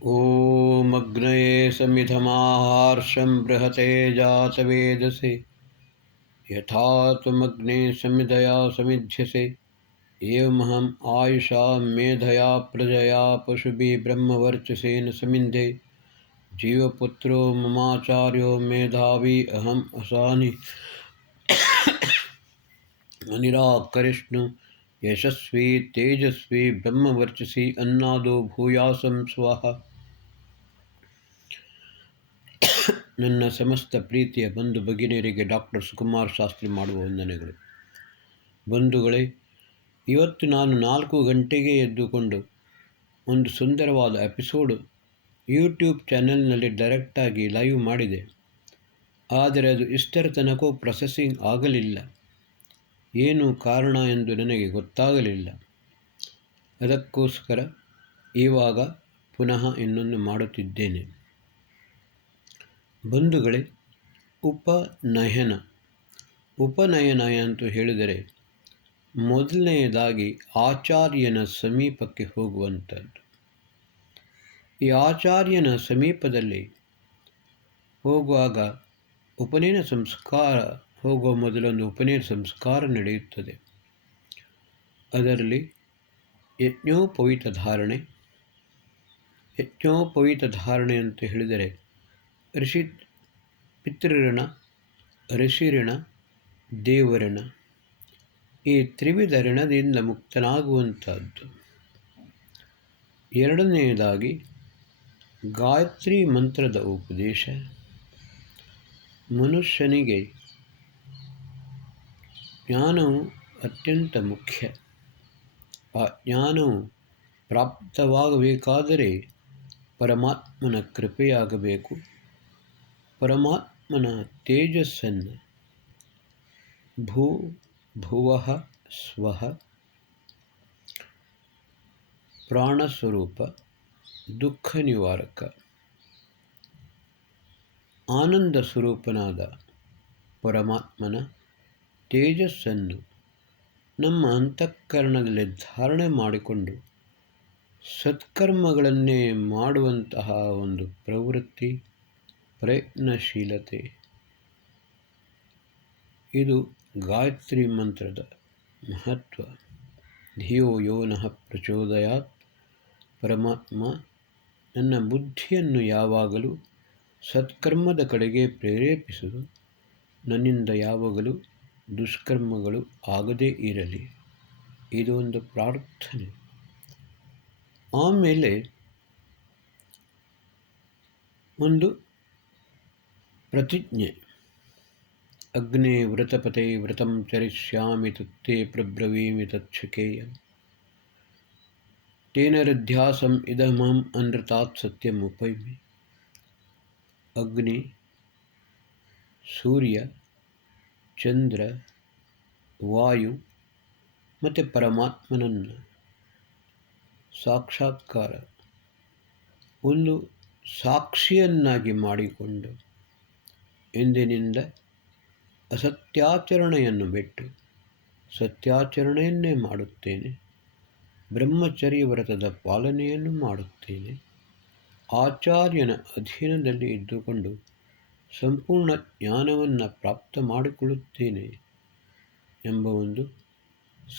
ॐ अग्नये समिधमाहार्षं बृहते जातवेदसे यथा त्वमग्ने समिधया समिध्यसे एवमहम् आयुषा मेधया प्रजया पशुभिः ब्रह्मवर्चसेन समिन्धे जीवपुत्रो ममाचार्यो मेधावी अहम् असानि अनिराकरिष्णु यशस्वी तेजस्वी ब्रह्मवर्चसी अन्नादो भूयासं स्वाहा. ನನ್ನ ಸಮಸ್ತ ಪ್ರೀತಿಯ ಬಂಧು ಭಗಿನಿಯರಿಗೆ ಡಾಕ್ಟರ್ ಸುಕುಮಾರ್ ಶಾಸ್ತ್ರಿ ಮಾಡುವ ವಂದನೆಗಳು. ಬಂಧುಗಳೇ, ಇವತ್ತು ನಾನು 4 ಗಂಟೆಗೆ ಎದ್ದುಕೊಂಡು ಒಂದು ಸುಂದರವಾದ ಎಪಿಸೋಡು ಯೂಟ್ಯೂಬ್ ಚಾನೆಲ್ನಲ್ಲಿ ಡೈರೆಕ್ಟಾಗಿ ಲೈವ್ ಮಾಡಿದೆ. ಆದರೆ ಅದು ಇಷ್ಟರ ತನಕ ಪ್ರೊಸೆಸಿಂಗ್ ಆಗಲಿಲ್ಲ. ಏನು ಕಾರಣ ಎಂದು ನನಗೆ ಗೊತ್ತಾಗಲಿಲ್ಲ. ಅದಕ್ಕೋಸ್ಕರ ಇವಾಗ ಪುನಃ ಇನ್ನೊಂದು ಮಾಡುತ್ತಿದ್ದೇನೆ. ಬಂಧುಗಳೇ, ಉಪನಯನ ಅಂತ ಹೇಳಿದರೆ ಮೊದಲನೆಯದಾಗಿ ಆಚಾರ್ಯನ ಸಮೀಪಕ್ಕೆ ಹೋಗುವಂಥದ್ದು. ಈ ಆಚಾರ್ಯನ ಸಮೀಪದಲ್ಲಿ ಹೋಗುವಾಗ ಉಪನಯನ ಸಂಸ್ಕಾರ ಹೋಗುವ ಮೊದಲೊಂದು ಉಪನಯನ ಸಂಸ್ಕಾರ ನಡೆಯುತ್ತದೆ. ಅದರಲ್ಲಿ ಯಜ್ಞೋಪವೀತ ಧಾರಣೆ ಅಂತ ಹೇಳಿದರೆ ಪಿತೃಋಣ, ಋಷಿಋಣ, ದೇವಋಣ, ಈ ತ್ರಿವಿಧ ಋಣದಿಂದ ಮುಕ್ತನಾಗುವಂಥದ್ದು. ಎರಡನೆಯದಾಗಿ ಗಾಯತ್ರಿ ಮಂತ್ರದ ಉಪದೇಶ. ಮನುಷ್ಯನಿಗೆ ಜ್ಞಾನವು ಅತ್ಯಂತ ಮುಖ್ಯ. ಆ ಜ್ಞಾನವು ಪ್ರಾಪ್ತವಾಗಬೇಕಾದರೆ ಪರಮಾತ್ಮನ ಕೃಪೆಯಾಗಬೇಕು. ಪರಮಾತ್ಮನ ತೇಜಸ್ಸನ್ನು ಭುವಃ ಸ್ವಃ ಪ್ರಾಣಸ್ವರೂಪ, ದುಃಖ ನಿವಾರಕ, ಆನಂದ ಸ್ವರೂಪನಾದ ಪರಮಾತ್ಮನ ತೇಜಸ್ಸನ್ನು ನಮ್ಮ ಅಂತಃಕರಣದಲ್ಲಿ ಧಾರಣೆ ಮಾಡಿಕೊಂಡು ಸತ್ಕರ್ಮಗಳನ್ನೇ ಮಾಡುವಂತಹ ಒಂದು ಪ್ರವೃತ್ತಿ, ಪ್ರಯತ್ನಶೀಲತೆ, ಇದು ಗಾಯತ್ರಿ ಮಂತ್ರದ ಮಹತ್ವ. ಧಿಯೋ ಯೋ ನಃ ಪ್ರಚೋದಯಾತ್. ಪರಮಾತ್ಮ ನನ್ನ ಬುದ್ಧಿಯನ್ನು ಯಾವಾಗಲೂ ಸತ್ಕರ್ಮದ ಕಡೆಗೆ ಪ್ರೇರೇಪಿಸುವುದು. ನನ್ನಿಂದ ಯಾವಾಗಲೂ ದುಷ್ಕರ್ಮಗಳು ಆಗದೇ ಇರಲಿ. ಇದು ಒಂದು ಪ್ರಾರ್ಥನೆ. ಆಮೇಲೆ ಒಂದು ಪ್ರತಿಜ್ಞೆ. ಅಗ್ನೇ ವ್ರತಪತೆ ವ್ರತಂ ಚರಿಷ್ಯಾಮಿ ತತ್ತೇ ಪ್ರಬ್ರವೀಮಿ ತಚ್ಛಕೇಯಂ ತೇನ ಹೃಧ್ಯಾಸಂ ಇದಮಹಂ ಅನೃತಾತ್ ಸತ್ಯಂ ಉಪೈಮಿ. ಅಗ್ನಿ, ಸೂರ್ಯ, ಚಂದ್ರ, ವಾಯು ಮತ್ತು ಪರಮಾತ್ಮನನ್ನು ಸಾಕ್ಷಾತ್ಕಾರ ಒಂದು ಸಾಕ್ಷಿಯನ್ನಾಗಿ ಮಾಡಿಕೊಂಡು ಇಂದಿನಿಂದ ಅಸತ್ಯಾಚರಣೆಯನ್ನು ಬಿಟ್ಟು ಸತ್ಯಾಚರಣೆಯನ್ನೇ ಮಾಡುತ್ತೇನೆ. ಬ್ರಹ್ಮಚರ್ಯ ವ್ರತದ ಪಾಲನೆಯನ್ನು ಮಾಡುತ್ತೇನೆ. ಆಚಾರ್ಯನ ಅಧೀನದಲ್ಲಿ ಇದ್ದುಕೊಂಡು ಸಂಪೂರ್ಣ ಜ್ಞಾನವನ್ನು ಪ್ರಾಪ್ತ ಮಾಡಿಕೊಳ್ಳುತ್ತೇನೆ ಎಂಬ ಒಂದು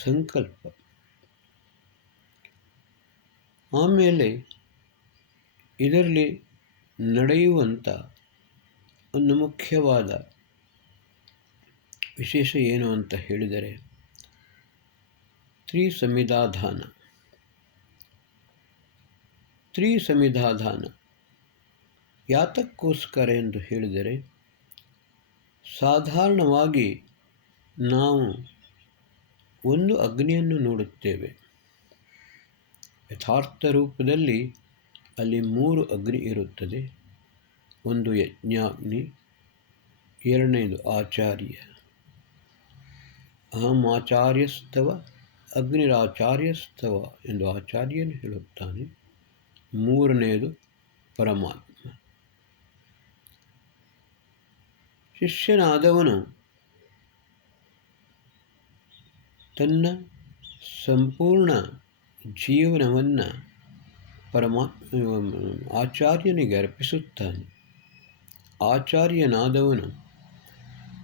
ಸಂಕಲ್ಪ. ಆಮೇಲೆ ಇದರಲ್ಲಿ ನಡೆಯುವಂಥ ಒಂದು ಮುಖ್ಯವಾದ ವಿಶೇಷ ಏನು ಅಂತ ಹೇಳಿದರೆ ತ್ರಿಸಮಿಧಾಧಾನ. ಯಾತಕ್ಕೋಸ್ಕರ ಎಂದು ಹೇಳಿದರೆ, ಸಾಧಾರಣವಾಗಿ ನಾವು ಒಂದು ಅಗ್ನಿಯನ್ನು ನೋಡುತ್ತೇವೆ. ಯಥಾರ್ಥ ರೂಪದಲ್ಲಿ ಅಲ್ಲಿ 3 ಅಗ್ನಿ ಇರುತ್ತದೆ. ಒಂದು ಯಜ್ಞಾಗ್ನಿ, ಎರಡನೇದು ಆಚಾರ್ಯ. ಅಹಂ ಆಚಾರ್ಯಸ್ತವ ಅಗ್ನಿರಾಚಾರ್ಯಸ್ತವ ಎಂದು ಆಚಾರ್ಯನು ಹೇಳುತ್ತಾನೆ. ಮೂರನೆಯದು ಪರಮಾತ್ಮ. ಶಿಷ್ಯನಾದವನು ತನ್ನ ಸಂಪೂರ್ಣ ಜೀವನವನ್ನು ಆಚಾರ್ಯನಿಗೆ ಅರ್ಪಿಸುತ್ತಾನೆ. ಆಚಾರ್ಯನಾದವನು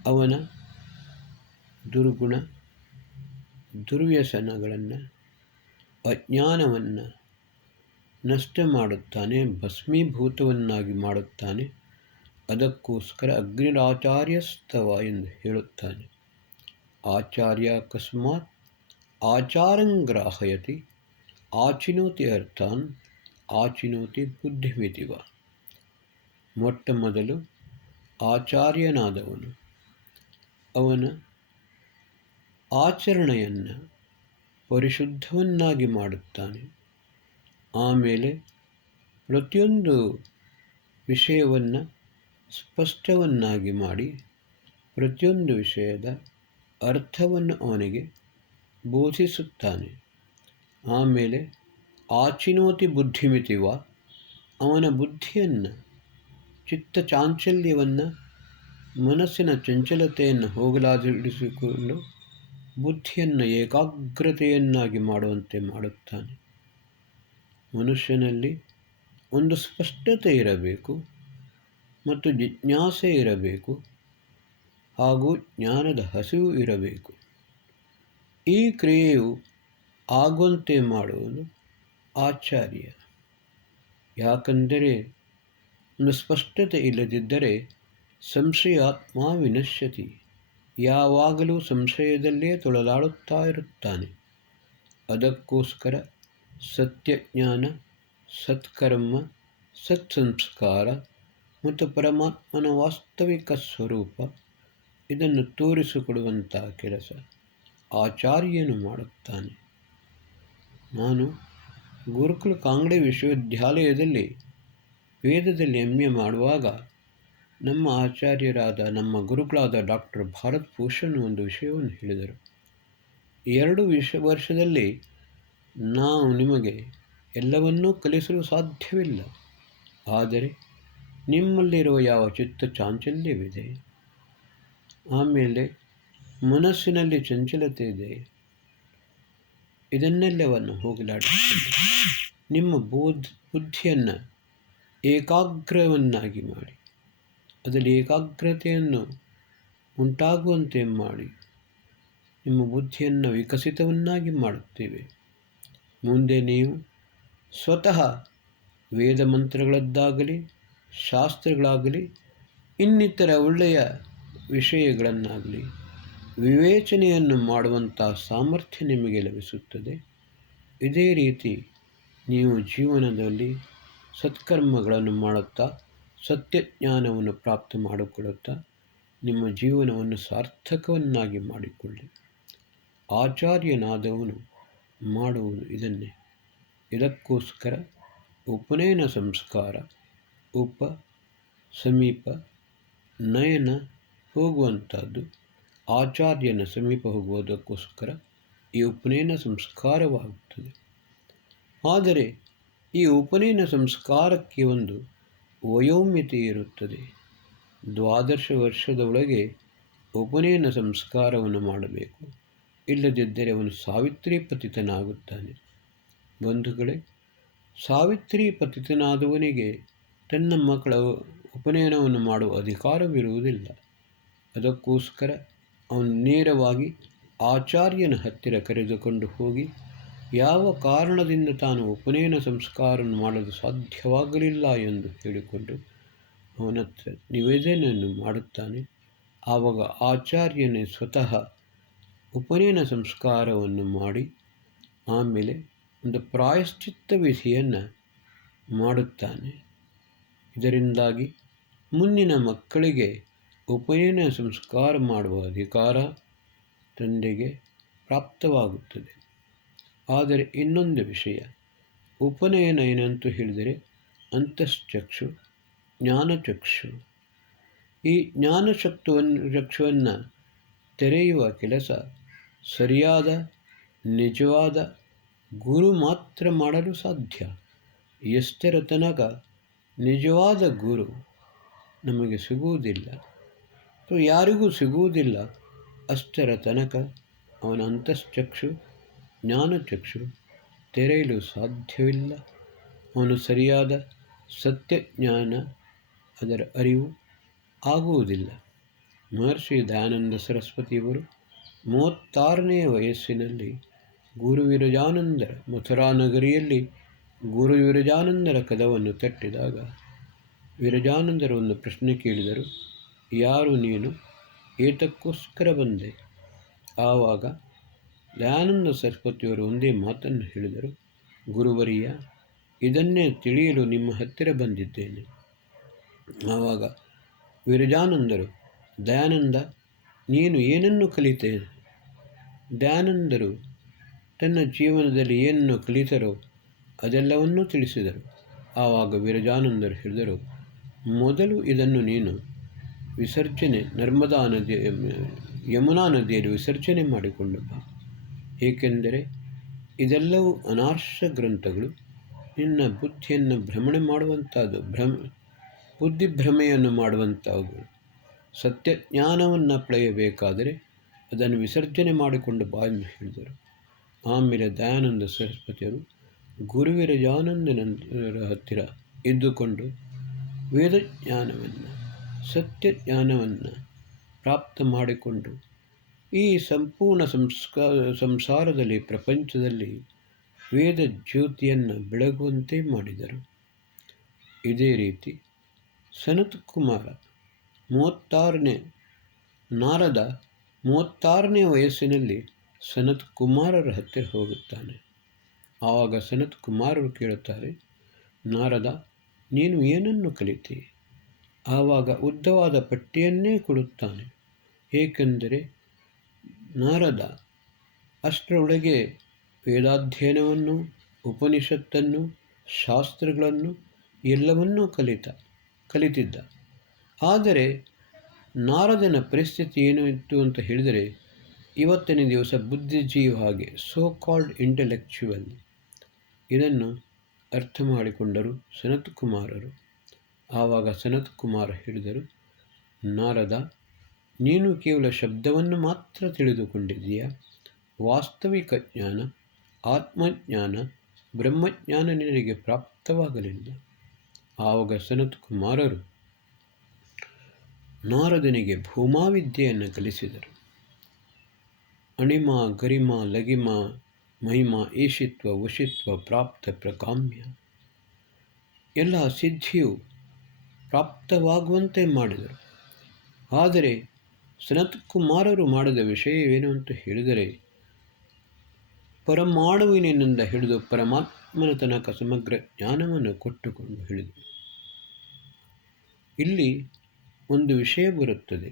ಅವನ ದುರ್ಗುಣ, ದುರ್ವ್ಯಸನಗಳನ್ನು, ಅಜ್ಞಾನವನ್ನು ನಷ್ಟ ಮಾಡುತ್ತಾನೆ, ಭಸ್ಮೀಭೂತವನ್ನಾಗಿ ಮಾಡುತ್ತಾನೆ. ಅದಕ್ಕೋಸ್ಕರ ಅಗ್ನಿರಾಚಾರ್ಯಸ್ತವ ಎಂದು ಹೇಳುತ್ತಾನೆ. ಆಚಾರ್ಯ ಅಕಸ್ಮಾತ್ ಆಚಾರಂಗ್ರಾಹಯತಿ ಆಚಿನೋತಿ ಅರ್ಥಾನ್ ಆಚಿನೋತಿ ಬುದ್ಧಿಮಿತಿವ. ಮೊಟ್ಟ ಮೊದಲು ಆಚಾರ್ಯನಾದವನು ಅವನ ಆಚರಣೆಯನ್ನು ಪರಿಶುದ್ಧವನ್ನಾಗಿ ಮಾಡುತ್ತಾನೆ. ಆಮೇಲೆ ಪ್ರತಿಯೊಂದು ವಿಷಯವನ್ನು ಸ್ಪಷ್ಟವನ್ನಾಗಿ ಮಾಡಿ ಪ್ರತಿಯೊಂದು ವಿಷಯದ ಅರ್ಥವನ್ನು ಅವನಿಗೆ ಬೋಧಿಸುತ್ತಾನೆ. ಆಮೇಲೆ ಆಚಿನೋತಿ ಬುದ್ಧಿಮಿತಿವ, ಅವನ ಬುದ್ಧಿಯನ್ನು, ಚಿತ್ತ ಚಾಂಚಲ್ಯವನ್ನು, ಮನಸ್ಸಿನ ಚಂಚಲತೆಯನ್ನು ಹೋಗಲಾಡಿಸಿಕೊಂಡು ಬುದ್ಧಿಯನ್ನು ಏಕಾಗ್ರತೆಯನ್ನಾಗಿ ಮಾಡುವಂತೆ ಮಾಡುತ್ತಾನೆ. ಮನುಷ್ಯನಲ್ಲಿ ಒಂದು ಸ್ಪಷ್ಟತೆ ಇರಬೇಕು ಮತ್ತು ಜಿಜ್ಞಾಸೆ ಇರಬೇಕು ಹಾಗೂ ಜ್ಞಾನದ ಹಸಿವು ಇರಬೇಕು. ಈ ಕ್ರಿಯೆಯು ಆಗುವಂತೆ ಮಾಡುವುದು ಆಚಾರ್ಯ. ಯಾಕಂದರೆ ಒಂದು ಸ್ಪಷ್ಟತೆ ಇಲ್ಲದಿದ್ದರೆ ಸಂಶಯಾತ್ಮ ವಿನಶ್ಯತಿ, ಯಾವಾಗಲೂ ಸಂಶಯದಲ್ಲೇ ತೊಳಲಾಡುತ್ತಾ ಇರುತ್ತಾನೆ. ಅದಕ್ಕೋಸ್ಕರ ಸತ್ಯಜ್ಞಾನ, ಸತ್ಕರ್ಮ, ಸತ್ಸಂಸ್ಕಾರ ಮತ್ತು ಪರಮಾತ್ಮನ ವಾಸ್ತವಿಕ ಸ್ವರೂಪ ಇದನ್ನು ತೋರಿಸಿಕೊಡುವಂಥ ಕೆಲಸ ಆಚಾರ್ಯನು ಮಾಡುತ್ತಾನೆ. ನಾನು ಗುರುಕುಲ ಕಾಂಗ್ಡೆ ವಿಶ್ವವಿದ್ಯಾಲಯದಲ್ಲಿ ವೇದದಲ್ಲಿ MA ಮಾಡುವಾಗ ನಮ್ಮ ಆಚಾರ್ಯರಾದ, ನಮ್ಮ ಗುರುಗಳಾದ ಡಾಕ್ಟರ್ ಭಾರತ್ ಭೂಷಣ್ ಒಂದು ವಿಷಯವನ್ನು ಹೇಳಿದರು. 2 ವರ್ಷದಲ್ಲಿ ನಾವು ನಿಮಗೆ ಎಲ್ಲವನ್ನೂ ಕಲಿಸಲು ಸಾಧ್ಯವಿಲ್ಲ. ಆದರೆ ನಿಮ್ಮಲ್ಲಿರುವ ಯಾವ ಚಿತ್ತ ಚಾಂಚಲ್ಯವಿದೆ, ಆಮೇಲೆ ಮನಸ್ಸಿನಲ್ಲಿ ಚಂಚಲತೆ ಇದೆ, ಇದನ್ನೆಲ್ಲವನ್ನು ಹೋಗಲಾಡಿಸಿಕೊಂಡು ನಿಮ್ಮ ಬುದ್ಧಿಯನ್ನು ಏಕಾಗ್ರವನ್ನಾಗಿ ಮಾಡಿ, ಅದರಲ್ಲಿ ಏಕಾಗ್ರತೆಯನ್ನು ಉಂಟಾಗುವಂತೆ ಮಾಡಿ ನಿಮ್ಮ ಬುದ್ಧಿಯನ್ನು ವಿಕಸಿತವನ್ನಾಗಿ ಮಾಡುತ್ತೇವೆ. ಮುಂದೆ ನೀವು ಸ್ವತಃ ವೇದ ಮಂತ್ರಗಳದ್ದಾಗಲಿ, ಶಾಸ್ತ್ರಗಳಾಗಲಿ, ಇನ್ನಿತರ ಒಳ್ಳೆಯ ವಿಷಯಗಳನ್ನಾಗಲಿ ವಿವೇಚನೆಯನ್ನು ಮಾಡುವಂಥ ಸಾಮರ್ಥ್ಯ ನಿಮಗೆ ಲಭಿಸುತ್ತದೆ. ಇದೇ ರೀತಿ ನೀವು ಜೀವನದಲ್ಲಿ ಸತ್ಕರ್ಮಗಳನ್ನು ಮಾಡುತ್ತಾ ಸತ್ಯಜ್ಞಾನವನ್ನು ಪ್ರಾಪ್ತ ಮಾಡಿಕೊಳ್ಳುತ್ತಾ ನಿಮ್ಮ ಜೀವನವನ್ನು ಸಾರ್ಥಕವನ್ನಾಗಿ ಮಾಡಿಕೊಳ್ಳಿ. ಆಚಾರ್ಯನಾದವನು ಮಾಡುವುದು ಇದನ್ನೇ. ಇದಕ್ಕೋಸ್ಕರ ಉಪನಯನ ಸಂಸ್ಕಾರ, ಸಮೀಪ, ನಯನ ಹೋಗುವಂಥದ್ದು. ಆಚಾರ್ಯನ ಸಮೀಪ ಹೋಗುವುದಕ್ಕೋಸ್ಕರ ಈ ಉಪನಯನ ಸಂಸ್ಕಾರವಾಗುತ್ತದೆ. ಆದರೆ ಈ ಉಪನಯನ ಸಂಸ್ಕಾರಕ್ಕೆ ಒಂದು ವಯೋಮಿತಿ ಇರುತ್ತದೆ. 12 ವರ್ಷದ ಒಳಗೆ ಉಪನಯನ ಸಂಸ್ಕಾರವನ್ನು ಮಾಡಬೇಕು. ಇಲ್ಲದಿದ್ದರೆ ಅವನು ಸಾವಿತ್ರಿ ಪತಿತನಾಗುತ್ತಾನೆ. ಬಂಧುಗಳೇ, ಸಾವಿತ್ರಿ ಪತಿತನಾದವನಿಗೆ ತನ್ನ ಮಕ್ಕಳ ಉಪನಯನವನ್ನು ಮಾಡುವ ಅಧಿಕಾರವಿರುವುದಿಲ್ಲ. ಅದಕ್ಕೋಸ್ಕರ ಅವನು ನೇರವಾಗಿ ಆಚಾರ್ಯನ ಹತ್ತಿರ ಕರೆದುಕೊಂಡು ಹೋಗಿ ಯಾವ ಕಾರಣದಿಂದ ತಾನು ಉಪನಯನ ಸಂಸ್ಕಾರವನ್ನು ಮಾಡಲು ಸಾಧ್ಯವಾಗಲಿಲ್ಲ ಎಂದು ಹೇಳಿಕೊಂಡು ಅವನ ಹತ್ರ ನಿವೇದನೆಯನ್ನು ಮಾಡುತ್ತಾನೆ. ಆವಾಗ ಆಚಾರ್ಯನೇ ಸ್ವತಃ ಉಪನಯನ ಸಂಸ್ಕಾರವನ್ನು ಮಾಡಿ ಆಮೇಲೆ ಒಂದು ಪ್ರಾಯಶ್ಚಿತ್ತ ವಿಧಿಯನ್ನು ಮಾಡುತ್ತಾನೆ. ಇದರಿಂದಾಗಿ ಮುಂದಿನ ಮಕ್ಕಳಿಗೆ ಉಪನಯನ ಸಂಸ್ಕಾರ ಮಾಡುವ ಅಧಿಕಾರ ತಂದೆಗೆ ಪ್ರಾಪ್ತವಾಗುತ್ತದೆ. ಆದರೆ ಇನ್ನೊಂದು ವಿಷಯ, ಉಪನಯನ ಏನಂತೂ ಹೇಳಿದರೆ ಅಂತಶ್ಚಕ್ಷು, ಜ್ಞಾನಚಕ್ಷು. ಈ ಚಕ್ಷುವನ್ನು ತೆರೆಯುವ ಕೆಲಸ ಸರಿಯಾದ ನಿಜವಾದ ಗುರು ಮಾತ್ರ ಮಾಡಲು ಸಾಧ್ಯ. ಎಷ್ಟರ ತನಕ ನಿಜವಾದ ಗುರು ನಮಗೆ ಸಿಗುವುದಿಲ್ಲ, ಯಾರಿಗೂ ಸಿಗುವುದಿಲ್ಲ, ಅಷ್ಟರ ತನಕ ಅವನ ಅಂತಶ್ಚಕ್ಷು, ಜ್ಞಾನಚಕ್ಷು ತೆರೆಯಲು ಸಾಧ್ಯವಿಲ್ಲ. ಅವನು ಸರಿಯಾದ ಸತ್ಯಜ್ಞಾನ ಅದರ ಅರಿವು ಆಗುವುದಿಲ್ಲ. ಮಹರ್ಷಿ ದಯಾನಂದ ಸರಸ್ವತಿಯವರು 36ನೇ ವಯಸ್ಸಿನಲ್ಲಿ ಗುರು ವಿರಜಾನಂದರ ಮಥುರಾ ನಗರಿಯಲ್ಲಿ ಗುರು ವಿರಜಾನಂದರ ಕದವನ್ನು ತಟ್ಟಿದಾಗ ವಿರಜಾನಂದರು ಒಂದು ಪ್ರಶ್ನೆ ಕೇಳಿದರು, ಯಾರು ನೀನು, ಏತಕ್ಕೋಸ್ಕರ ಬಂದೆ? ಆವಾಗ ದಯಾನಂದ ಸರಸ್ವತಿಯವರು ಒಂದೇ ಮಾತನ್ನು ಹೇಳಿದರು, ಗುರುವರಿಯ, ಇದನ್ನೇ ತಿಳಿಯಲು ನಿಮ್ಮ ಹತ್ತಿರ ಬಂದಿದ್ದೇನೆ. ಆವಾಗ ವಿರಜಾನಂದರು, ದಯಾನಂದ, ನೀನು ಏನನ್ನು ಕಲಿತೆ? ದಯಾನಂದರು ತನ್ನ ಜೀವನದಲ್ಲಿ ಏನನ್ನು ಕಲಿತರೋ ಅದೆಲ್ಲವನ್ನೂ ತಿಳಿಸಿದರು. ಆವಾಗ ವಿರಜಾನಂದರು ಹೇಳಿದರು, ಮೊದಲು ಇದನ್ನು ನೀನು ವಿಸರ್ಜನೆ ನರ್ಮದಾ ನದಿ ಯಮುನಾ ನದಿಯಲ್ಲಿ ವಿಸರ್ಜನೆ ಮಾಡಿಕೊಂಡು ಬಾ. ಏಕೆಂದರೆ ಇದೆಲ್ಲವೂ ಅನಾರ್ಷ ಗ್ರಂಥಗಳು, ನಿನ್ನ ಬುದ್ಧಿಯನ್ನು ಭ್ರಮಣೆ ಮಾಡುವಂಥದ್ದು, ಬುದ್ಧಿಭ್ರಮೆಯನ್ನು ಮಾಡುವಂಥವುಗಳು. ಸತ್ಯಜ್ಞಾನವನ್ನು ಪಡೆಯಬೇಕಾದರೆ ಅದನ್ನು ವಿಸರ್ಜನೆ ಮಾಡಿಕೊಂಡು ಬಾ ಎಂದು ಹೇಳಿದರು. ಆಮೇಲೆ ದಯಾನಂದ ಸರಸ್ವತಿಯವರು ಗುರು ವಿರಜಾನಂದರ ಹತ್ತಿರ ಇದ್ದುಕೊಂಡು ವೇದಜ್ಞಾನವನ್ನು, ಸತ್ಯಜ್ಞಾನವನ್ನು ಪ್ರಾಪ್ತ ಮಾಡಿಕೊಂಡು ಈ ಸಂಪೂರ್ಣ ಸಂಸಾರದಲ್ಲಿ, ಪ್ರಪಂಚದಲ್ಲಿ ವೇದ ಜ್ಯೋತಿಯನ್ನು ಬೆಳಗುವಂತೆ ಮಾಡಿದರು. ಇದೇ ರೀತಿ ಸನತ್ ಕುಮಾರ 36ನೇ ನಾರದ 36ನೇ ವಯಸ್ಸಿನಲ್ಲಿ ಸನತ್ ಕುಮಾರರ ಹತ್ತಿರ ಹೋಗುತ್ತಾನೆ. ಆವಾಗ ಸನತ್ ಕುಮಾರರು ಕೇಳುತ್ತಾರೆ, ನಾರದ, ನೀನು ಏನನ್ನು ಕಲಿತೆ? ಆವಾಗ ಉದ್ದವಾದ ಪಟ್ಟಿಯನ್ನೇ ಕೊಡುತ್ತಾನೆ. ಏಕೆಂದರೆ ನಾರದ ಅಷ್ಟರೊಳಗೆ ವೇದಾಧ್ಯಯನವನ್ನು, ಉಪನಿಷತ್ತನ್ನು, ಶಾಸ್ತ್ರಗಳನ್ನು ಎಲ್ಲವನ್ನೂ ಕಲಿತಿದ್ದ. ಆದರೆ ನಾರದನ ಪರಿಸ್ಥಿತಿ ಏನು ಇತ್ತು ಅಂತ ಹೇಳಿದರೆ, ಇವತ್ತಿನ ದಿವಸ ಬುದ್ಧಿಜೀವಿ ಹಾಗೆ, ಸೋ ಕಾಲ್ಡ್ ಇಂಟೆಲೆಕ್ಚುವಲ್. ಇದನ್ನು ಅರ್ಥ ಮಾಡಿಕೊಂಡರು ಸನತ್ ಕುಮಾರರು. ಆವಾಗ ಸನತ್ ಕುಮಾರ ಹೇಳಿದರು, ನಾರದ, ನೀನು ಕೇವಲ ಶಬ್ದವನ್ನು ಮಾತ್ರ ತಿಳಿದುಕೊಂಡಿದ್ದೀಯ. ವಾಸ್ತವಿಕ ಜ್ಞಾನ, ಆತ್ಮಜ್ಞಾನ, ಬ್ರಹ್ಮಜ್ಞಾನ ನಿನಗೆ ಪ್ರಾಪ್ತವಾಗಲಿಲ್ಲ. ಆವಾಗ ಸನತ್ ಕುಮಾರರು ನಾರದನಿಗೆ ಭೂಮಾವಿದ್ಯೆಯನ್ನು ಕಲಿಸಿದರು. ಅಣಿಮ, ಗರಿಮ, ಲಗಿಮ, ಮಹಿಮ, ಈಶಿತ್ವ, ವಶಿತ್ವ, ಪ್ರಾಪ್ತ, ಪ್ರಕಾಮ್ಯ ಎಲ್ಲ ಸಿದ್ಧಿಯು ಪ್ರಾಪ್ತವಾಗುವಂತೆ ಮಾಡಿದರು. ಆದರೆ ಸನತ್ ಕುಮಾರರು ಮಾಡಿದ ವಿಷಯವೇನು ಅಂತ ಹೇಳಿದರೆ, ಪರಮಾಣುವಿನಿಂದ ಹಿಡಿದು ಪರಮಾತ್ಮನ ತನಕ ಸಮಗ್ರ ಜ್ಞಾನವನ್ನು ಕೊಟ್ಟುಕೊಂಡು ಹೇಳಿದರು. ಇಲ್ಲಿ ಒಂದು ವಿಷಯ ಬರುತ್ತದೆ,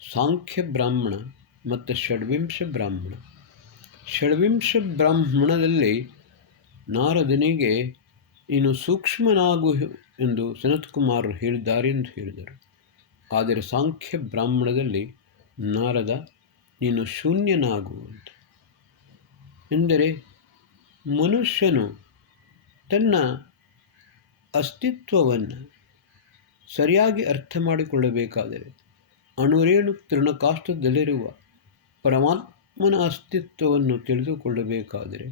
ಸಾಂಖ್ಯ ಬ್ರಾಹ್ಮಣ ಮತ್ತು ಷಡ್ವಿಂಶ ಬ್ರಾಹ್ಮಣ. ಷಡ್ವಿಂಶ ಬ್ರಾಹ್ಮಣದಲ್ಲಿ ನಾರದನಿಗೆ ನೀನು ಸೂಕ್ಷ್ಮನಾಗು ಎಂದು ಸನತ್ ಕುಮಾರರು ಹೇಳಿದ್ದಾರೆ ಎಂದು ಹೇಳಿದರು. ಆದರೆ ಸಾಂಖ್ಯ ಬ್ರಾಹ್ಮಣದಲ್ಲಿ ನಾರದ ನೀನು ಶೂನ್ಯನಾಗು ಅಂತ. ಎಂದರೆ ಮನುಷ್ಯನು ತನ್ನ ಅಸ್ತಿತ್ವವನ್ನು ಸರಿಯಾಗಿ ಅರ್ಥ ಮಾಡಿಕೊಳ್ಳಬೇಕಾದರೆ, ಅಣುರೇಣು ತೃಣಕಾಷ್ಟದಲ್ಲಿರುವ ಪರಮಾತ್ಮನ ಅಸ್ತಿತ್ವವನ್ನು ತಿಳಿದುಕೊಳ್ಳಬೇಕಾದರೆ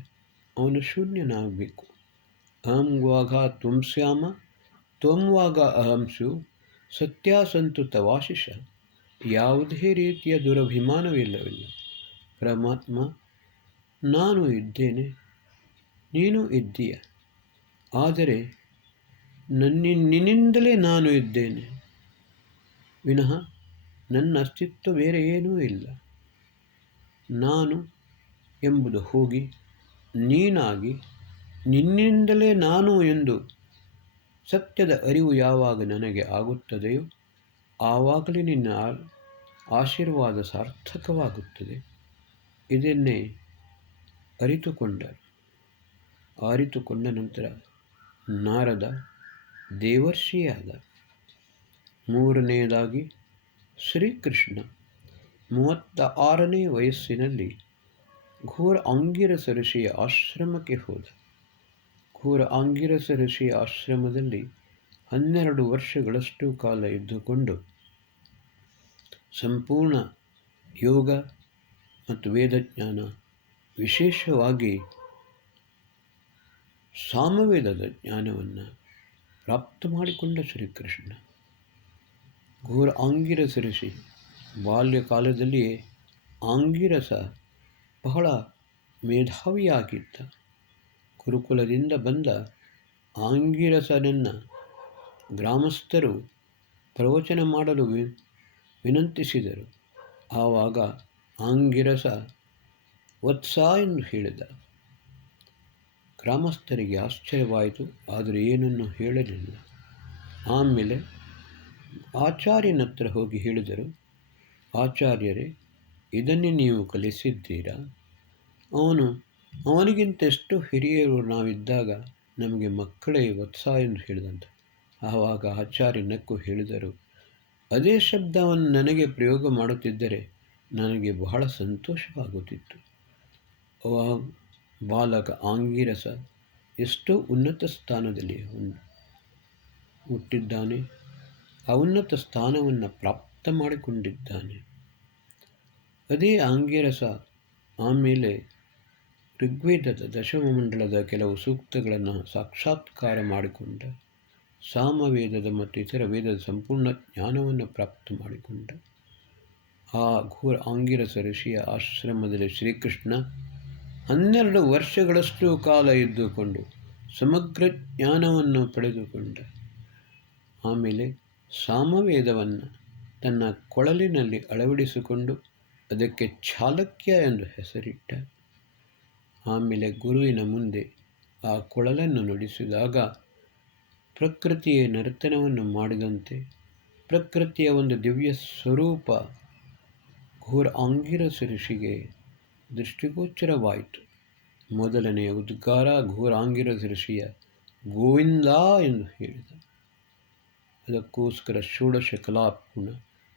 ಅವನು ಶೂನ್ಯನಾಗಬೇಕು. ಅಹಂ ವಾಗ ತ್ವಂ ಸ್ಯಾಮ ತ್ವಂ ವಾಗ ಅಹಂ ಸ್ಯು ಸತ್ಯಾಸಂತು ತವಾಶಿಷ. ಯಾವುದೇ ರೀತಿಯ ದುರಭಿಮಾನವಿಲ್ಲವಿಲ್ಲ. ಪರಮಾತ್ಮ, ನಾನು ಇದ್ದೇನೆ, ನೀನು ಇದ್ದೀಯ, ಆದರೆ ನಿನ್ನಿಂದಲೇ ನಾನು ಇದ್ದೇನೆ ವಿನಃ ನನ್ನ ಅಸ್ತಿತ್ವ ಬೇರೆ ಏನೂ ಇಲ್ಲ. ನಾನು ಎಂಬುದು ಹೋಗಿ ನೀನಾಗಿ ನಿನ್ನಿಂದಲೇ ನಾನು ಎಂದು ಸತ್ಯದ ಅರಿವು ಯಾವಾಗ ನನಗೆ ಆಗುತ್ತದೆಯೋ ಆವಾಗಲೇ ನಿನ್ನ ಆಶೀರ್ವಾದ ಸಾರ್ಥಕವಾಗುತ್ತದೆ. ಇದನ್ನೇ ಅರಿತುಕೊಂಡ ನಂತರ ನಾರದ ದೇವರ್ಷಿಯಾದ. ಮೂರನೆಯದಾಗಿ ಶ್ರೀಕೃಷ್ಣ 36ನೇ ವಯಸ್ಸಿನಲ್ಲಿ ಘೋರ ಆಂಗಿರಸ ಋಷಿಯ ಆಶ್ರಮಕ್ಕೆ ಹೋದ. ಘೋರ ಆಂಗಿರಸ ಋಷಿಯ ಆಶ್ರಮದಲ್ಲಿ 12 ವರ್ಷಗಳಷ್ಟು ಕಾಲ ಇದ್ದುಕೊಂಡು ಸಂಪೂರ್ಣ ಯೋಗ ಮತ್ತು ವೇದಜ್ಞಾನ, ವಿಶೇಷವಾಗಿ ಸಾಮವೇದದ ಜ್ಞಾನವನ್ನು ಪ್ರಾಪ್ತ ಮಾಡಿಕೊಂಡ ಶ್ರೀಕೃಷ್ಣ ಘೋರ ಆಂಗಿರಸ ಋಷಿ ಬಾಲ್ಯಕಾಲದಲ್ಲಿಯೇ ಆಂಗಿರಸ ಬಹಳ ಮೇಧಾವಿಯಾಗಿದ್ದ. ಗುರುಕುಲದಿಂದ ಬಂದ ಆಂಗಿರಸನನ್ನು ಗ್ರಾಮಸ್ಥರು ಪ್ರವಚನ ಮಾಡಲು ವಿನಂತಿಸಿದರು. ಆವಾಗ ಆಂಗಿರಸ ವತ್ಸ ಎಂದು ಹೇಳಿದ. ಗ್ರಾಮಸ್ಥರಿಗೆ ಆಶ್ಚರ್ಯವಾಯಿತು, ಆದರೆ ಏನನ್ನು ಹೇಳಲಿಲ್ಲ. ಆಮೇಲೆ ಆಚಾರ್ಯನ ಹತ್ರ ಹೋಗಿ ಹೇಳಿದರು, ಆಚಾರ್ಯರೇ, ಇದನ್ನೇ ನೀವು ಕಲಿಸಿದ್ದೀರಾ? ಅವನಿಗಿಂತ ಎಷ್ಟು ಹಿರಿಯರು ನಾವಿದ್ದಾಗ ನಮಗೆ ಮಕ್ಕಳೇ ವತ್ಸ ಎಂದು ಹೇಳಿದಂತೆ. ಆವಾಗ ಆಚಾರ್ಯ ನಕ್ಕು ಹೇಳಿದರು, ಅದೇ ಶಬ್ದವನ್ನು ನನಗೆ ಪ್ರಯೋಗ ಮಾಡುತ್ತಿದ್ದರೆ ನನಗೆ ಬಹಳ ಸಂತೋಷವಾಗುತ್ತಿತ್ತು. ಬಾಲಕ ಆಂಗಿರಸ ಎಷ್ಟೋ ಉನ್ನತ ಸ್ಥಾನದಲ್ಲಿ ಹುಟ್ಟಿದ್ದಾನೆ, ಆ ಉನ್ನತ ಸ್ಥಾನವನ್ನು ಪ್ರಾಪ್ತ ಮಾಡಿಕೊಂಡಿದ್ದಾನೆ. ಅದೇ ಆಂಗಿರಸ ಆಮೇಲೆ ಋಗ್ವೇದದ ದಶಮಮಂಡಲದ ಕೆಲವು ಸೂಕ್ತಗಳನ್ನು ಸಾಕ್ಷಾತ್ಕಾರ ಮಾಡಿಕೊಂಡ. ಸಾಮವೇದದ ಮತ್ತು ಇತರ ವೇದದ ಸಂಪೂರ್ಣ ಜ್ಞಾನವನ್ನು ಪ್ರಾಪ್ತ ಮಾಡಿಕೊಂಡ. ಆ ಘೋರ ಆಂಗಿರಸ ಋಷಿಯ ಆಶ್ರಮದಲ್ಲಿ ಶ್ರೀಕೃಷ್ಣ 12 ವರ್ಷಗಳಷ್ಟು ಕಾಲ ಇದ್ದುಕೊಂಡು ಸಮಗ್ರ ಜ್ಞಾನವನ್ನು ಪಡೆದುಕೊಂಡ. ಆಮೇಲೆ ಸಾಮವೇದವನ್ನು ತನ್ನ ಕೊಳಲಿನಲ್ಲಿ ಅಳವಡಿಸಿಕೊಂಡು ಅದಕ್ಕೆ ಚಾಲಕ್ಯ ಎಂದು ಹೆಸರಿಟ್ಟ. ಆಮೇಲೆ ಗುರುವಿನ ಮುಂದೆ ಆ ಕೊಳಲನ್ನು ನುಡಿಸಿದಾಗ ಪ್ರಕೃತಿಯ ನರ್ತನವನ್ನು ಮಾಡಿದಂತೆ ಪ್ರಕೃತಿಯ ಒಂದು ದಿವ್ಯ ಸ್ವರೂಪ ಘೋರ ಆಂಗಿರಸ ಋಷಿಗೆ ದೃಷ್ಟಿಗೋಚರವಾಯಿತು. ಮೊದಲನೆಯ ಉದ್ಗಾರ ಘೋರ ಆಂಗಿರಸ ಋಷಿಯ ಗೋವಿಂದ ಎಂದು ಹೇಳಿದ. ಅದಕ್ಕೋಸ್ಕರ ಷೋಡಶ ಕಲಾಪೂರ್ಣ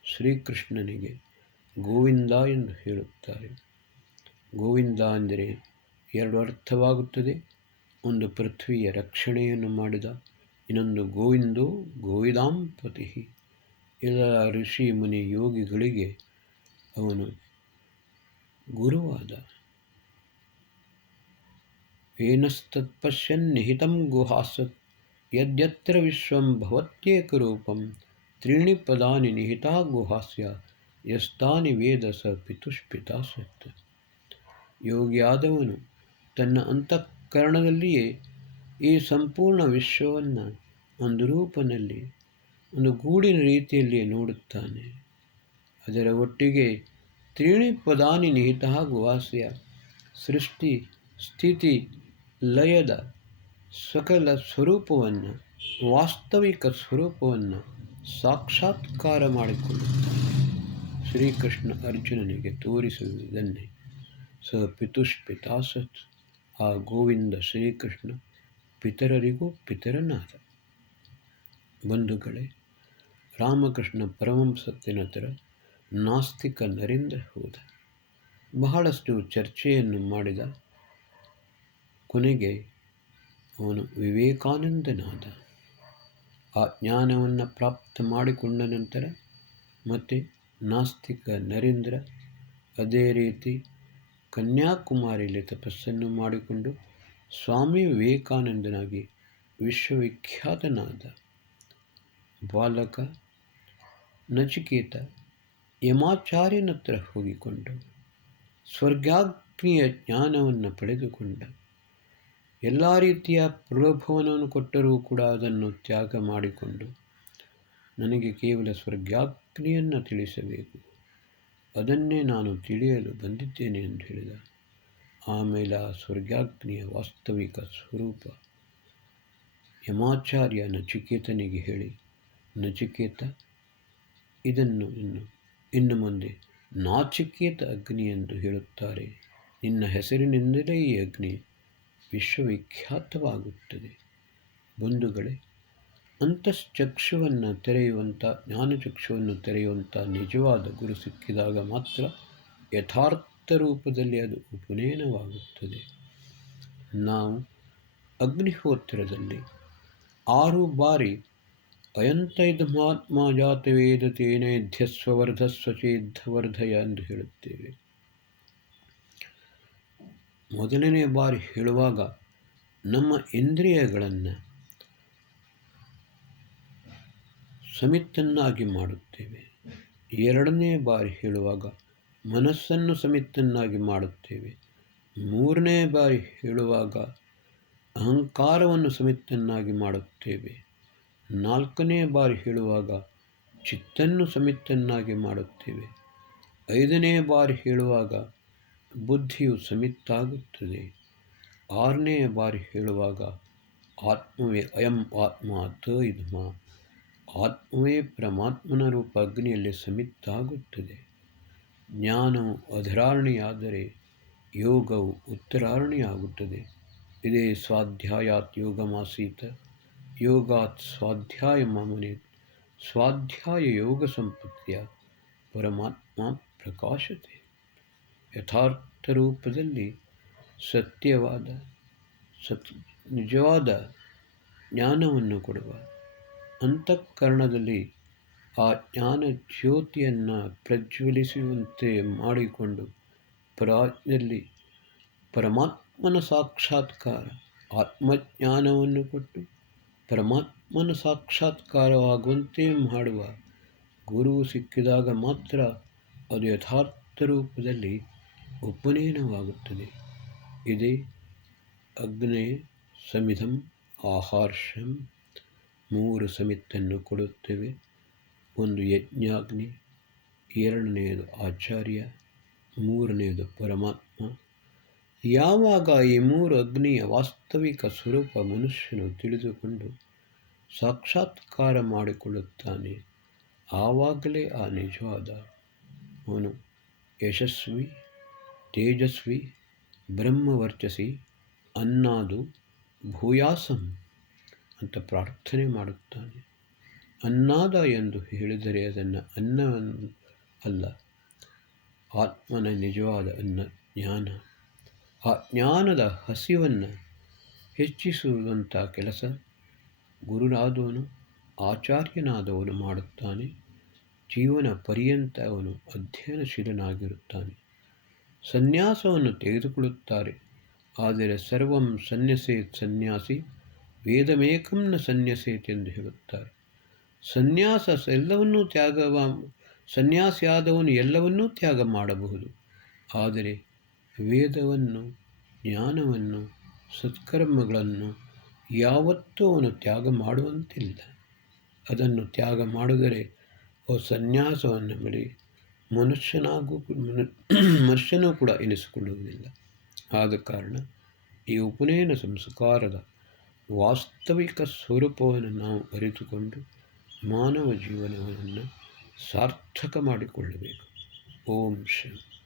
ಶ್ರೀಕೃಷ್ಣನಿಗೆ ಗೋವಿಂದ ಎಂದು ಹೇಳುತ್ತಾರೆ. ಗೋವಿಂದ ಅಂದರೆ 2 ಅರ್ಥವಾಗುತ್ತದೆ. ಒಂದು ಪೃಥ್ವಿಯ ರಕ್ಷಣೆಯನ್ನು ಮಾಡಿದ, ಇನ್ನೊಂದು ಗೋವಿಂದೋ ಗೋವಿದಾಂಪತಿ. ಎಲ್ಲ ಋಷಿ ಮುನಿ ಯೋಗಿಗಳಿಗೆ ಅವನು ಗುರುವಾದ. ಏನಸ್ತತ್ಪಶ್ಯನ್ ನಿಹಿತಂ ಗುಹಾಸತ್ ಯದ್ಯತ್ರ ವಿಶ್ವಂ ಭವತ್ಯೇಕರೂಪಂ ತ್ರೀಣಿ ಪದಾನಿ ನಿಹಿತಾ ಗುಹಾಸ್ಯ ಯಸ್ತಾನಿ ವೇದ ಸ ಪಿತುಷ್ಪಿತಾಸತ್. ಯೋಗಿಯಾದವನು ತನ್ನ ಅಂತಃಕರಣದಲ್ಲಿಯೇ ಈ ಸಂಪೂರ್ಣ ವಿಶ್ವವನ್ನು ಒಂದು ರೂಪದಲ್ಲಿ, ಒಂದು ಗೂಡಿನ ರೀತಿಯಲ್ಲಿ ನೋಡುತ್ತಾನೆ. ಅದರ ಒಟ್ಟಿಗೆ ತ್ರೀಣಿ ಪದಾನಿ ನಿಹಿತ ಗುಹಾಸ್ಯ, ಸೃಷ್ಟಿ ಸ್ಥಿತಿ ಲಯದ ಸಕಲ ಸ್ವರೂಪವನ್ನು, ವಾಸ್ತವಿಕ ಸ್ವರೂಪವನ್ನು ಸಾಕ್ಷಾತ್ಕಾರ ಮಾಡಿಕೊಳ್ಳುತ್ತಾನೆ. ಶ್ರೀಕೃಷ್ಣ ಅರ್ಜುನನಿಗೆ ತೋರಿಸುವುದನ್ನೇ ಸ ಪಿತುಷ್ಪಿತಾಸತ್. ಆ ಗೋವಿಂದ ಶ್ರೀಕೃಷ್ಣ ಪಿತರರಿಗೂ ಪಿತರನಾದ. ಬಂಧುಗಳೇ, ರಾಮಕೃಷ್ಣ ಪರಮಹಂಸನ ಹತ್ರ ನಾಸ್ತಿಕ ನರೇಂದ್ರ ಹೋದ. ಬಹಳಷ್ಟು ಚರ್ಚೆಯನ್ನು ಮಾಡಿದ. ಕೊನೆಗೆ ಅವನು ವಿವೇಕಾನಂದನಾದ. ಆ ಜ್ಞಾನವನ್ನು ಪ್ರಾಪ್ತ ಮಾಡಿಕೊಂಡ ನಂತರ ಮತ್ತೆ ನಾಸ್ತಿಕ ನರೇಂದ್ರ ಅದೇ ರೀತಿ ಕನ್ಯಾಕುಮಾರಿಯಲ್ಲಿ ತಪಸ್ಸನ್ನು ಮಾಡಿಕೊಂಡು ಸ್ವಾಮಿ ವಿವೇಕಾನಂದನಾಗಿ ವಿಶ್ವವಿಖ್ಯಾತನಾದ. ಬಾಲಕ ನಚಿಕೇತ ಯಮಾಚಾರ್ಯನ ಹತ್ರ ಹೋಗಿಕೊಂಡು ಸ್ವರ್ಗಾಗ್ನಿಯ ಜ್ಞಾನವನ್ನು ಪಡೆದುಕೊಂಡ. ಎಲ್ಲ ರೀತಿಯ ಪ್ರಲೋಭನವನ್ನು ಕೊಟ್ಟರೂ ಕೂಡ ಅದನ್ನು ತ್ಯಾಗ ಮಾಡಿಕೊಂಡು, ನನಗೆ ಕೇವಲ ಸ್ವರ್ಗಾಗ್ನಿಯನ್ನು ತಿಳಿಸಬೇಕು, ಅದನ್ನೇ ನಾನು ತಿಳಿಯಲು ಬಂದಿದ್ದೇನೆ ಎಂದು ಹೇಳಿದ. ಆಮೇಲೆ ಆ ಸ್ವರ್ಗಾಗ್ನಿಯ ವಾಸ್ತವಿಕ ಸ್ವರೂಪ ಯಮಾಚಾರ್ಯ ನಚಿಕೇತನಿಗೆ ಹೇಳಿ, ನಚಿಕೇತ, ಇದನ್ನು ಇನ್ನು ಮುಂದೆ ನಾಚಿಕೇತ ಅಗ್ನಿ ಎಂದು ಹೇಳುತ್ತಾರೆ. ನಿನ್ನ ಹೆಸರಿನಿಂದಲೇ ಈ ಅಗ್ನಿ ವಿಶ್ವವಿಖ್ಯಾತವಾಗುತ್ತದೆ. ಬಂಧುಗಳೇ, ಅಂತಶ್ಚಕ್ಷುವನ್ನು ತೆರೆಯುವಂಥ, ಜ್ಞಾನಚಕ್ಷುವನ್ನು ತೆರೆಯುವಂಥ ನಿಜವಾದ ಗುರು ಸಿಕ್ಕಿದಾಗ ಮಾತ್ರ ಯಥಾರ್ಥ ರೂಪದಲ್ಲಿ ಅದು ಉಪನಯನವಾಗುತ್ತದೆ. ನಾವು ಅಗ್ನಿಹೋತ್ರದಲ್ಲಿ 6 ಬಾರಿ ಅಯಂತೈದ ಮಹಾತ್ಮ ಜಾತವೇದತೇನೇಧ್ಯಸ್ವ ವರ್ಧಸ್ವ ಚೇದ್ಧವರ್ಧಯ ಎಂದು ಹೇಳುತ್ತೇವೆ. ಮೊದಲನೇ ಬಾರಿ ಹೇಳುವಾಗ ನಮ್ಮ ಇಂದ್ರಿಯಗಳನ್ನು ಸಮಿತನ್ನಾಗಿ ಮಾಡುತ್ತೇವೆ. ಎರಡನೇ ಬಾರಿ ಹೇಳುವಾಗ ಮನಸ್ಸನ್ನು ಸಮಿತನ್ನಾಗಿ ಮಾಡುತ್ತೇವೆ. ಮೂರನೇ ಬಾರಿ ಹೇಳುವಾಗ ಅಹಂಕಾರವನ್ನು ಸಮಿತನ್ನಾಗಿ ಮಾಡುತ್ತೇವೆ. ನಾಲ್ಕನೇ ಬಾರಿ ಹೇಳುವಾಗ ಚಿತ್ತನ್ನು ಸಮಿತನ್ನಾಗಿ ಮಾಡುತ್ತೇವೆ. ಐದನೇ ಬಾರಿ ಹೇಳುವಾಗ ಬುದ್ಧಿಯು ಸಮಿತ್ತಾಗುತ್ತದೆ. ಆರನೇ ಬಾರಿ ಹೇಳುವಾಗ ಆತ್ಮವೇ ಅಯಂ ಆತ್ಮ ತ ಇದ್ಮ, ಆತ್ಮವೇ ಪರಮಾತ್ಮನ ರೂಪ ಅಗ್ನಿಯಲ್ಲಿ ಸಮಿತ್ತಾಗುತ್ತದೆ. ಜ್ಞಾನವು ಅಧರಾರಣಿಯಾದರೆ ಯೋಗವು ಉತ್ತರಾರಣಿಯಾಗುತ್ತದೆ. ಇದೇ ಸ್ವಾಧ್ಯಾಯಾತ್ ಯೋಗಮಾಸೀತ, ಯೋಗಾತ್ ಸ್ವಾಧ್ಯಾಯ ಮಾಮನೇತ್, ಸ್ವಾಧ್ಯಾಯ ಯೋಗ ಸಂಪತ್ತಿಯ ಪರಮಾತ್ಮ ಪ್ರಕಾಶತೆ. ಯಥಾರ್ಥ ರೂಪದಲ್ಲಿ ಸತ್ಯವಾದ ನಿಜವಾದ ಜ್ಞಾನವನ್ನು ಕೊಡುವ ಅಂತಃಕರಣದಲ್ಲಿ ಆ ಜ್ಞಾನ ಜ್ಯೋತಿಯನ್ನು ಪ್ರಜ್ವಲಿಸುವಂತೆ ಮಾಡಿಕೊಂಡು ಪರಾಜ್ಞೆಯಲ್ಲಿ ಪರಮಾತ್ಮನ ಸಾಕ್ಷಾತ್ಕಾರ ಆತ್ಮಜ್ಞಾನವನ್ನು ಕೊಟ್ಟು ಪರಮಾತ್ಮನ ಸಾಕ್ಷಾತ್ಕಾರವಾಗುವಂತೆ ಮಾಡುವ ಗುರುವು ಸಿಕ್ಕಿದಾಗ ಮಾತ್ರ ಅದು ಯಥಾರ್ಥ ರೂಪದಲ್ಲಿ ಉಪನಯನವಾಗುತ್ತದೆ. ಇದೇ ಅಗ್ನೇ ಸಮಿಧಂ ಆಹಾರ್ಷಂ, ಮೂರು ಸಮಿತನ್ನು ಕೊಡುತ್ತೇವೆ. ಒಂದು ಯಜ್ಞಾಗ್ನಿ, ಎರಡನೆಯದು ಆಚಾರ್ಯ, ಮೂರನೆಯದು ಪರಮಾತ್ಮ. ಯಾವಾಗ ಈ ಮೂರು ಅಗ್ನಿಯ ವಾಸ್ತವಿಕ ಸ್ವರೂಪ ಮನುಷ್ಯನು ತಿಳಿದುಕೊಂಡು ಸಾಕ್ಷಾತ್ಕಾರ ಮಾಡಿಕೊಳ್ಳುತ್ತಾನೆ, ಆವಾಗಲೇ ಆ ನಿಜವಾದ ಅವನು ಯಶಸ್ವಿ, ತೇಜಸ್ವಿ, ಬ್ರಹ್ಮವರ್ಚಸಿ, ಅನ್ನಾದು ಭೂಯಾಸಂ ಅಂತ ಪ್ರಾರ್ಥನೆ ಮಾಡುತ್ತಾನೆ. ಅನ್ನಾದ ಎಂದು ಹೇಳಿದರೆ ಅದನ್ನು ಅನ್ನವನ್ನು ಅಲ್ಲ, ಆತ್ಮನ ನಿಜವಾದ ಅನ್ನ ಜ್ಞಾನ. ಆ ಜ್ಞಾನದ ಹಸಿವನ್ನು ಹೆಚ್ಚಿಸುವಂಥ ಕೆಲಸ ಗುರುನಾದವನು ಆಚಾರ್ಯನಾದವನು ಮಾಡುತ್ತಾನೆ. ಜೀವನ ಪರ್ಯಂತ ಅವನು ಅಧ್ಯಯನಶೀಲನಾಗಿರುತ್ತಾನೆ. ಸನ್ಯಾಸವನ್ನು ತೆಗೆದುಕೊಳ್ಳುತ್ತಾರೆ, ಆದರೆ ಸರ್ವಂ ಸನ್ಯಸೇತ್ ಸನ್ಯಾಸಿ ವೇದಮೇಕಂ ನ ಸನ್ಯಸೇತ್ ಎಂದು ಹೇಳುತ್ತಾರೆ. ಸನ್ಯಾಸಿಯಾದವನು ಎಲ್ಲವನ್ನೂ ತ್ಯಾಗ ಮಾಡಬಹುದು, ಆದರೆ ವೇದವನ್ನು, ಜ್ಞಾನವನ್ನು, ಸತ್ಕರ್ಮಗಳನ್ನು ಯಾವತ್ತೂ ಅವನು ತ್ಯಾಗ ಮಾಡುವಂತಿಲ್ಲ. ಅದನ್ನು ತ್ಯಾಗ ಮಾಡಿದರೆ ಸನ್ಯಾಸವನ್ನು ಬಿಡಿ ಮನುಷ್ಯನೂ ಕೂಡ ಎನಿಸಿಕೊಳ್ಳುವುದಿಲ್ಲ. ಆದ ಕಾರಣ ಈ ಉಪನಯನ ಸಂಸ್ಕಾರದ ವಾಸ್ತವಿಕ ಸ್ವರೂಪವನ್ನು ನಾವು ಅರಿತುಕೊಂಡು ಮಾನವ ಜೀವನವನ್ನು ಸಾರ್ಥಕ ಮಾಡಿಕೊಳ್ಳಬೇಕು. ಓಂ ಶಾಂತಿ.